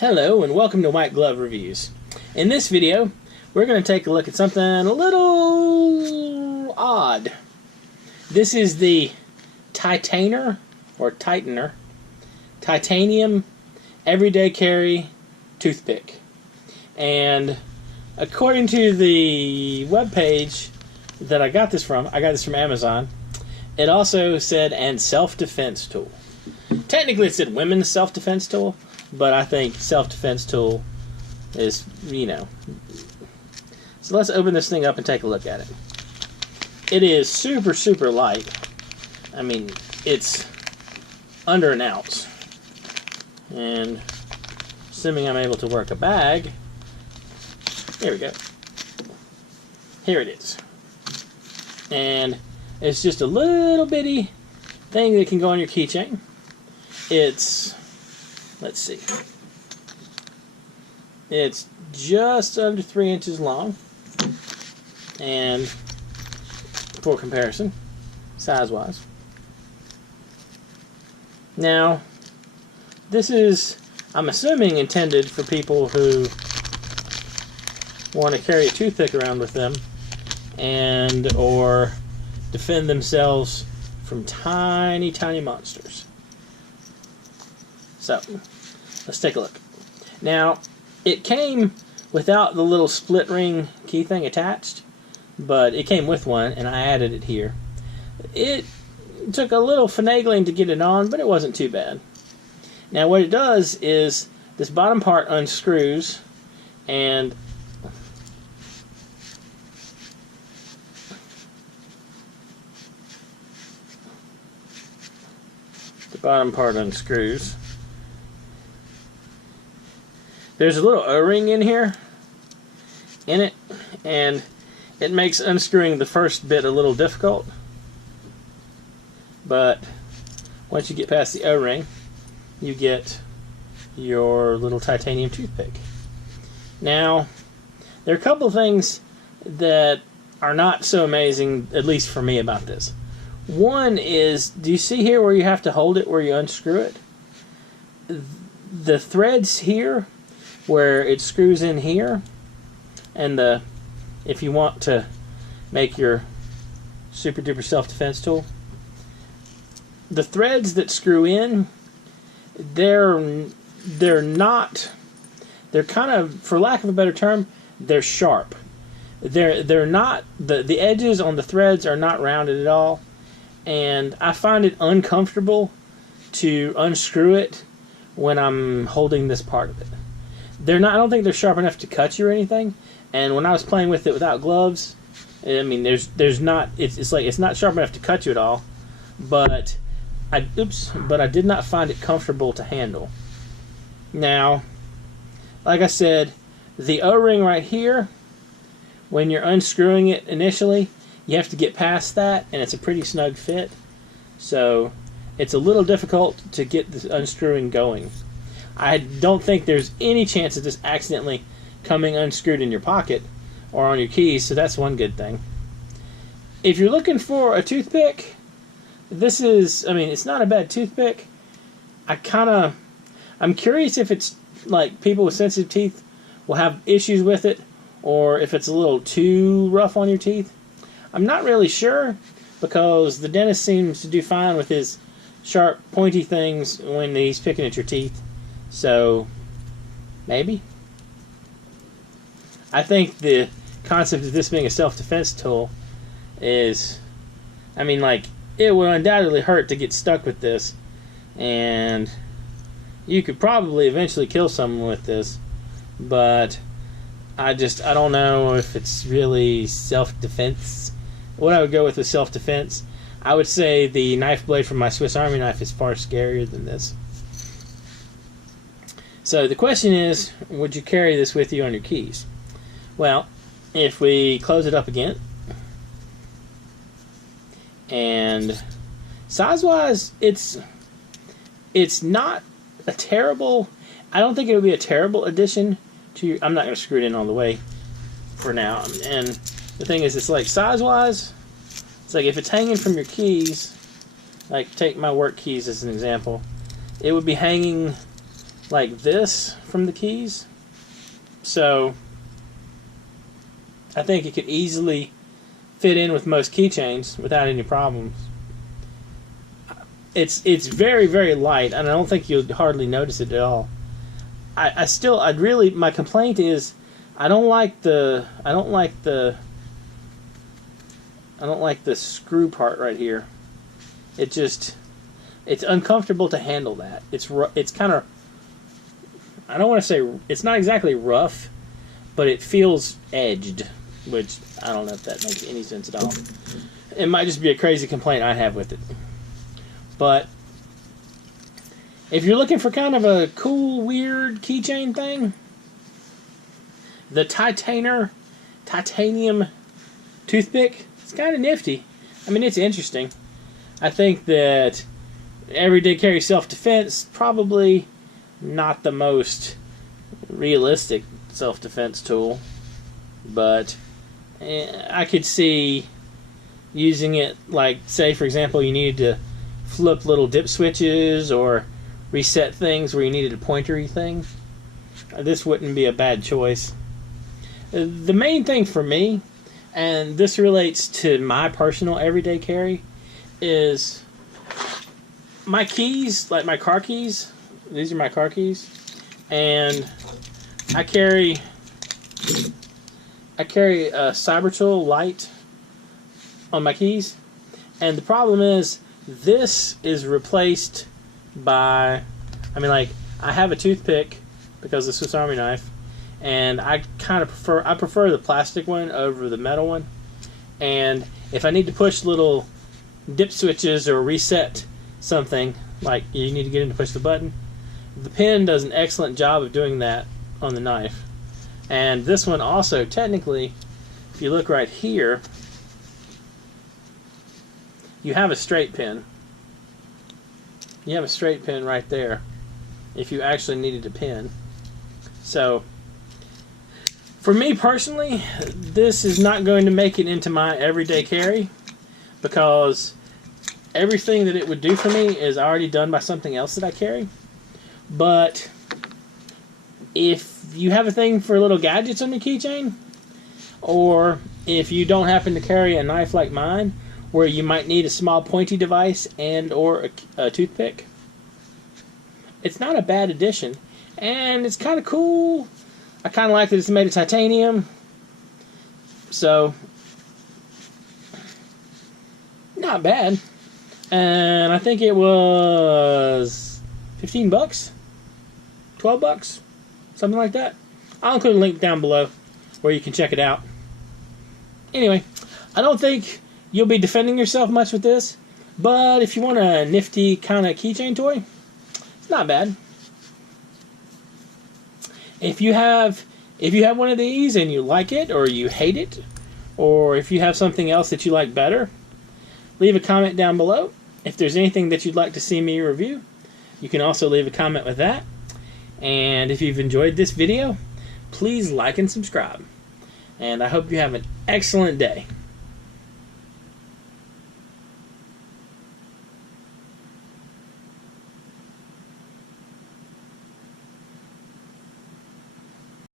Hello and welcome to White Glove Reviews. In this video, we're going to take a look at something a little odd. This is the Titanium Everyday Carry Toothpick. And according to the webpage that I got this from Amazon, it also said, and self-defense tool. Technically it said women's self-defense tool, but I think self-defense tool is, So let's open this thing up and take a look at it. It is super, super light. I mean, it's under an ounce. And assuming I'm able to work a bag, here we go. Here it is. And it's just a little bitty thing that can go on your keychain. It's, let's see, it's just under 3 inches long, and for comparison, size-wise. Now, this is, I'm assuming, intended for people who want to carry a toothpick around with them and or defend themselves from tiny, tiny monsters. So, let's take a look. Now, it came without the little split ring key thing attached, but it came with one, and I added it here. It took a little finagling to get it on, but it wasn't too bad. Now, what it does is this bottom part unscrews, and the bottom part unscrews. There's a little O-ring in it, and it makes unscrewing the first bit a little difficult. But once you get past the O-ring, you get your little titanium toothpick. Now, there are a couple of things that are not so amazing, at least for me, about this. One is, do you see here where you have to hold it where you unscrew it? The threads here, where it screws in here, and if you want to make your super duper self-defense tool, the threads that screw in, they're kind of, for lack of a better term, they're sharp. They're not, the edges on the threads are not rounded at all, and I find it uncomfortable to unscrew it when I'm holding this part of it. I don't think they're sharp enough to cut you or anything. And when I was playing with it without gloves, I mean, it's not sharp enough to cut you at all. But I did not find it comfortable to handle. Now, like I said, the O-ring right here, when you're unscrewing it initially, you have to get past that, and it's a pretty snug fit. So it's a little difficult to get the unscrewing going. I don't think there's any chance of this accidentally coming unscrewed in your pocket or on your keys, so that's one good thing. If you're looking for a toothpick, this is, I mean, it's not a bad toothpick. I'm curious if it's like people with sensitive teeth will have issues with it, or if it's a little too rough on your teeth. I'm not really sure, because the dentist seems to do fine with his sharp, pointy things when he's picking at your teeth. So, maybe. I think the concept of this being a self-defense tool is, I mean, like, it would undoubtedly hurt to get stuck with this, and you could probably eventually kill someone with this, but I don't know if it's really self-defense. What I would go with self-defense, I would say the knife blade from my Swiss Army knife is far scarier than this. So the question is, would you carry this with you on your keys? Well, if we close it up again, and size-wise, it's not a terrible, I don't think it would be a terrible addition to your, I'm not going to screw it in all the way for now. And the thing is, it's like size-wise, it's like if it's hanging from your keys, like take my work keys as an example, it would be hanging like this from the keys. So I think it could easily fit in with most keychains without any problems. It's very, very light, and I don't think you'll hardly notice it at all. My complaint is I don't like the screw part right here. It's uncomfortable to handle that. It's kind of, I don't want to say, it's not exactly rough, but it feels edged, which I don't know if that makes any sense at all. It might just be a crazy complaint I have with it. But if you're looking for kind of a cool, weird keychain thing, the Titanium Toothpick, it's kind of nifty. I mean, it's interesting. I think that everyday carry self-defense, probably not the most realistic self-defense tool, but I could see using it, like, say, for example, you needed to flip little dip switches or reset things where you needed a pointery thing. This wouldn't be a bad choice. The main thing for me, and this relates to my personal everyday carry, is my keys, like my car keys. These are my car keys, and I carry a Cybertool light on my keys, and the problem is this is replaced by, I have a toothpick because of the Swiss Army knife, and I prefer the plastic one over the metal one. And if I need to push little dip switches or reset something, like you need to get in to push the button, the pen does an excellent job of doing that on the knife. And this one also, technically, if you look right here, you have a straight pin. You have a straight pin right there if you actually needed a pin. So for me personally, this is not going to make it into my everyday carry because everything that it would do for me is already done by something else that I carry. But if you have a thing for little gadgets on your keychain, or if you don't happen to carry a knife like mine where you might need a small pointy device and or a toothpick, it's not a bad addition, and it's kind of cool. I kind of like that it's made of titanium, so not bad. And I think it was $15, $12, something like that. I'll include a link down below where you can check it out. Anyway, I don't think you'll be defending yourself much with this, but if you want a nifty kind of keychain toy, it's not bad. If you have one of these and you like it or you hate it, or if you have something else that you like better, leave a comment down below. If there's anything that you'd like to see me review, you can also leave a comment with that. And if you've enjoyed this video, please like and subscribe. And I hope you have an excellent day.